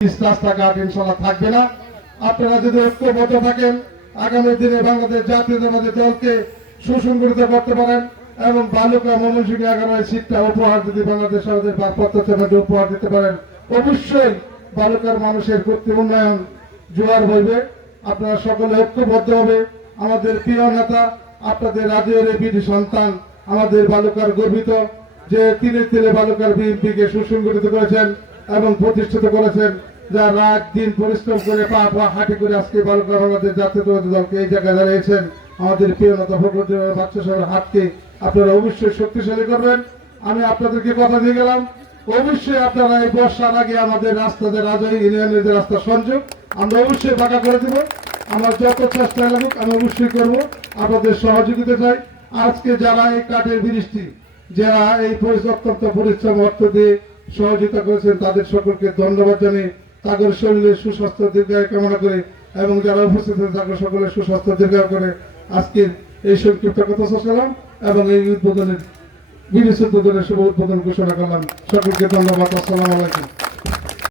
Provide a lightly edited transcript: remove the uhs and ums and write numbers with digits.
রাস্তাঘাট ইনশাল্লাহ থাকবে না। আপনারা যদি ঐক্যবদ্ধ থাকেন, আগামী দিনে বাংলাদেশ জাতীয়তাবাদী দলকে সুসংগঠিত করতে পারেন এবং বালুকা ময়মনসিংহ 11 সিটটা উপহার যদি বাংলাদেশ আমাদের প্রত্যক্ষ উপহার দিতে পারেন, অবশ্যই বালুকার মানুষের প্রতি উন্নয়ন জোয়ার বইবে। আপনারা সকলে ঐক্যবদ্ধ হবে। আমাদের প্রিয় নেতা, আপনাদের রাজের এপিডি সন্তান, আমাদের বালুকার গর্বিত, যে তিলে তিলে বালুকার বিএনপিকে সুসংগঠিত করেছেন এবং প্রতিষ্ঠিত করেছেন, যা রাত দিন পরিশ্রম করে পা পা হাঁটি করে আজকে বালুকার আমাদের জাতীয়তাবাদী দলকে এই জায়গায় দাঁড়িয়েছেন। আমাদের প্রিয় নেতা ফখরুদ্দিন বাদশা সাহেবের হাতকে আপনারা অবশ্যই শক্তিশালী করবেন। আমি আপনাদেরকে কথা দিয়ে গেলাম, অবশ্যই আপনারা এই বর্ষার আগে আমাদের রাস্তাতে রাজশাহী ইউনিয়নের যে রাস্তা সংযোগ আমরা অবশ্যই পাকা করে দেব। আমার যত চেষ্টা লাগুক আমি অবশ্যই করব। আপনাদের সহযোগিতা চাই। আজকে যারা এই কাঠের বৃষ্টি, যারা এই অত্যন্ত পরিশ্রম অর্থ দিয়ে সহযোগিতা করেছেন, তাদের সকলকে ধন্যবাদ জানিয়ে তাদের শরীরে সুস্বাস্থ্য দীর্ঘায়ু কামনা করে এবং যারা উপস্থিত আছেন তাদের সকলের সুস্বাস্থ্য দীর্ঘায়ু করে আজকের এই সংক্ষিপ্ত কথা শেষ করলাম এবং এই উদ্বোধনের বিদেশ উদ্বোধনের শুভ উদ্বোধন ঘোষণা করলাম। সকলকে ধন্যবাদ। আসসালামু আলাইকুম।